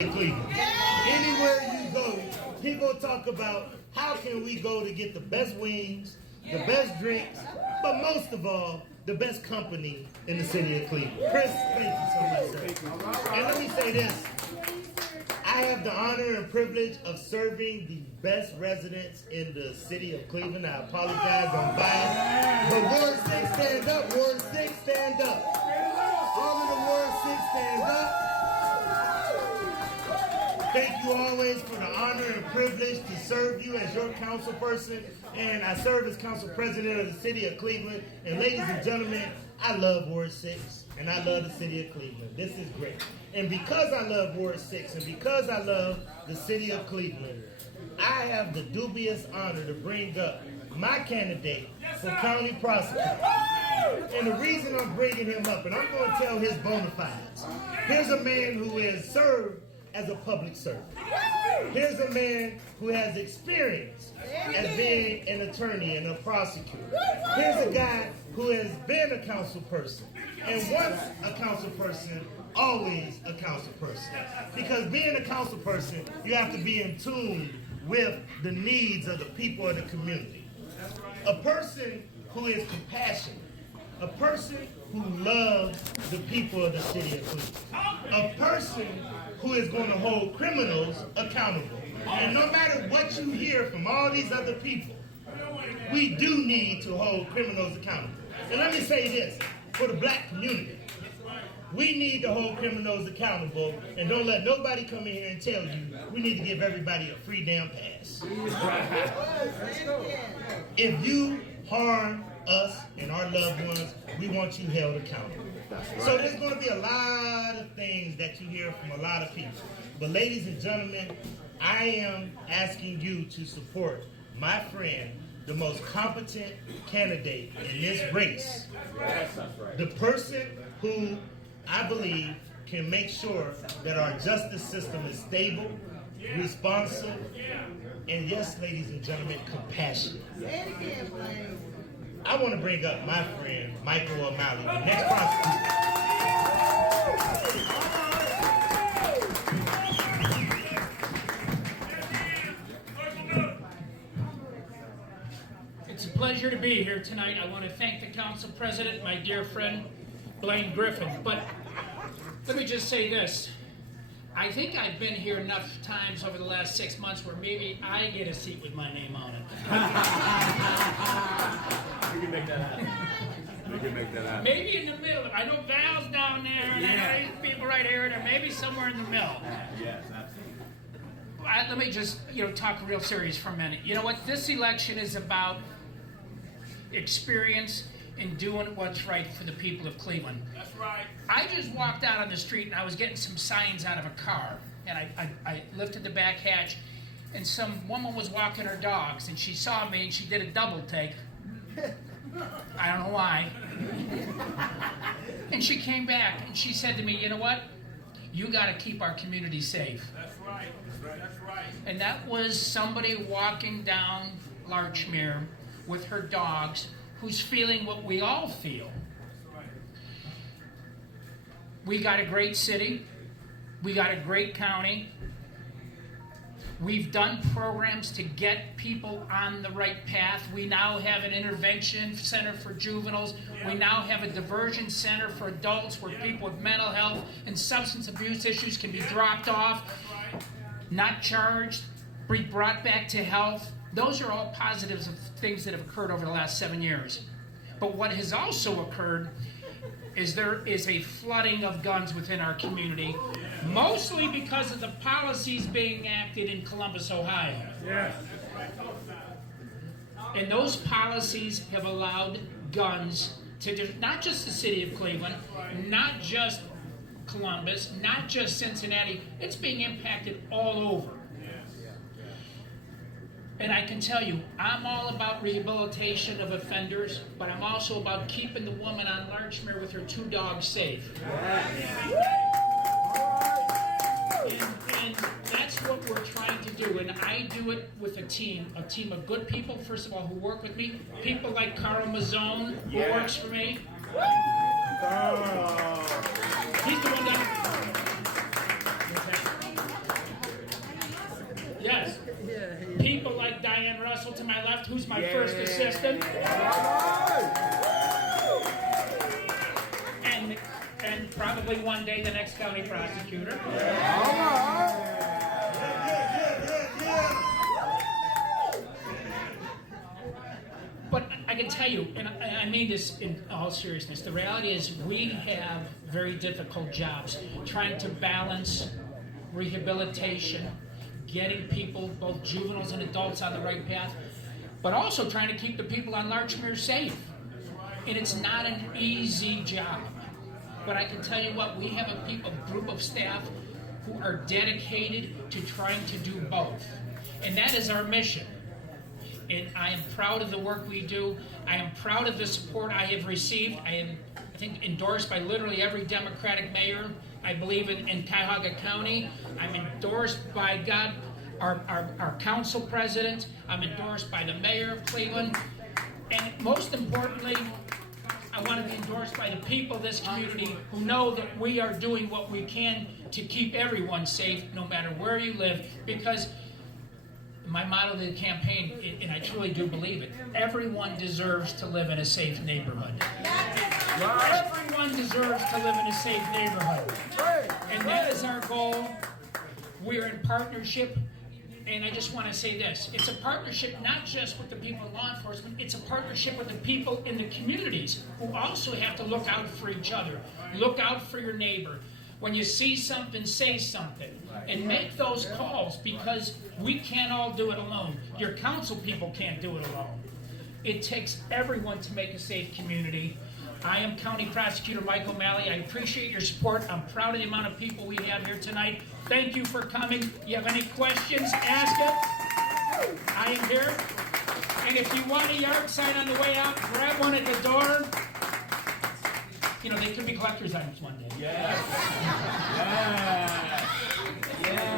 Cleveland. Anywhere you go, people talk about how can we go to get the best wings, the best drinks, but most of all, the best company in the city of Cleveland. Chris, thank you so much, sir. And let me say this. I have the honor and privilege of serving the best residents in the city of Cleveland. I apologize, I'm biased. But Ward 6, stand up. Ward 6, stand up. All of the Ward 6, stand up. Thank you always for the honor and privilege to serve you as your council person. And I serve as council president of the city of Cleveland. And ladies and gentlemen, I love Ward 6 and I love the city of Cleveland. This is great. And because I love Ward 6 and because I love the city of Cleveland, I have the dubious honor to bring up my candidate for county prosecutor. And the reason I'm bringing him up, and I'm going to tell his bona fides. Here's a man who has served as a public servant. Here's a man who has experience as being an attorney and a prosecutor. Here's a guy who has been a council person. And once a council person, always a council person. Because being a council person, you have to be in tune with the needs of the people of the community. A person who is compassionate. A person who loves the people of the city of Cleveland. A person who is going to hold criminals accountable. And no matter what you hear from all these other people, we do need to hold criminals accountable. And let me say this, for the black community, we need to hold criminals accountable and don't let nobody come in here and tell you we need to give everybody a free damn pass. If you harm us and our loved ones, we want you held accountable. So there's going to be a lot of things that you hear from a lot of people. But ladies and gentlemen, I am asking you to support my friend, the most competent candidate in this race. The person who I believe can make sure that our justice system is stable, responsive, and yes, ladies and gentlemen, compassionate. I want to bring up my friend, Michael O'Malley, the next prosecutor. It's a pleasure to be here tonight. I want to thank the council president, my dear friend, Blaine Griffin. But let me just say this. I think I've been here enough times over the last 6 months where maybe I get a seat with my name on it. We can make that happen. We can make that happen. Maybe in the middle. I know Val's down there, and I know these people right here, and maybe somewhere in the middle. Yes, absolutely. Let me just, talk real serious for a minute. You know what? This election is about experience and doing what's right for the people of Cleveland. That's right. I just walked out on the street and I was getting some signs out of a car. And I lifted the back hatch and some woman was walking her dogs and she saw me and she did a double take. I don't know why. And she came back and she said to me, you know what? You got to keep our community safe. That's right. That's right. And that was somebody walking down Larchmere with her dogs who's feeling what we all feel. We got a great city. We got a great county. We've done programs to get people on the right path. We now have an intervention center for juveniles. We now have a diversion center for adults where people with mental health and substance abuse issues can be dropped off, not charged, be brought back to health. Those are all positives of things that have occurred over the last 7 years. But what has also occurred is there is a flooding of guns within our community, mostly because of the policies being acted in Columbus, Ohio. And those policies have allowed guns to not just the city of Cleveland, not just Columbus, not just Cincinnati, it's being impacted all over. And I can tell you, I'm all about rehabilitation of offenders, but I'm also about keeping the woman on Larchmere with her 2 dogs safe. And that's what we're trying to do. And I do it with a team of good people, first of all, who work with me. People like Carl Mazzone, who works for me. He's the one that... Ken Russell to my left, who's my first assistant. And probably one day the next county prosecutor. But I can tell you, and I mean this in all seriousness, the reality is we have very difficult jobs trying to balance rehabilitation, getting people, both juveniles and adults, on the right path, but also trying to keep the people on Larchmere safe. And it's not an easy job. But I can tell you what, we have a group of staff who are dedicated to trying to do both. And that is our mission. And I am proud of the work we do. I am proud of the support I have received. I am, I think, endorsed by literally every Democratic mayor, I believe, in Cuyahoga County. I'm endorsed by our council president. I'm endorsed by the mayor of Cleveland. And most importantly, I want to be endorsed by the people of this community who know that we are doing what we can to keep everyone safe, no matter where you live, because my motto of the campaign, and I truly do believe it, everyone deserves to live in a safe neighborhood. Everyone deserves to live in a safe neighborhood. And that is our goal. We are in partnership. And I just want to say this. It's a partnership not just with the people in law enforcement, it's a partnership with the people in the communities who also have to look out for each other. Look out for your neighbor. When you see something, say something. And make those calls, because we can't all do it alone. Your council people can't do it alone. It takes everyone to make a safe community. I am County Prosecutor Mike O'Malley. I appreciate your support. I'm proud of the amount of people we have here tonight. Thank you for coming. You have any questions, ask it. I am here. And if you want a yard sign on the way out, grab one at the door. You know, they could be collector's items one day. Yes. Yes. Yes.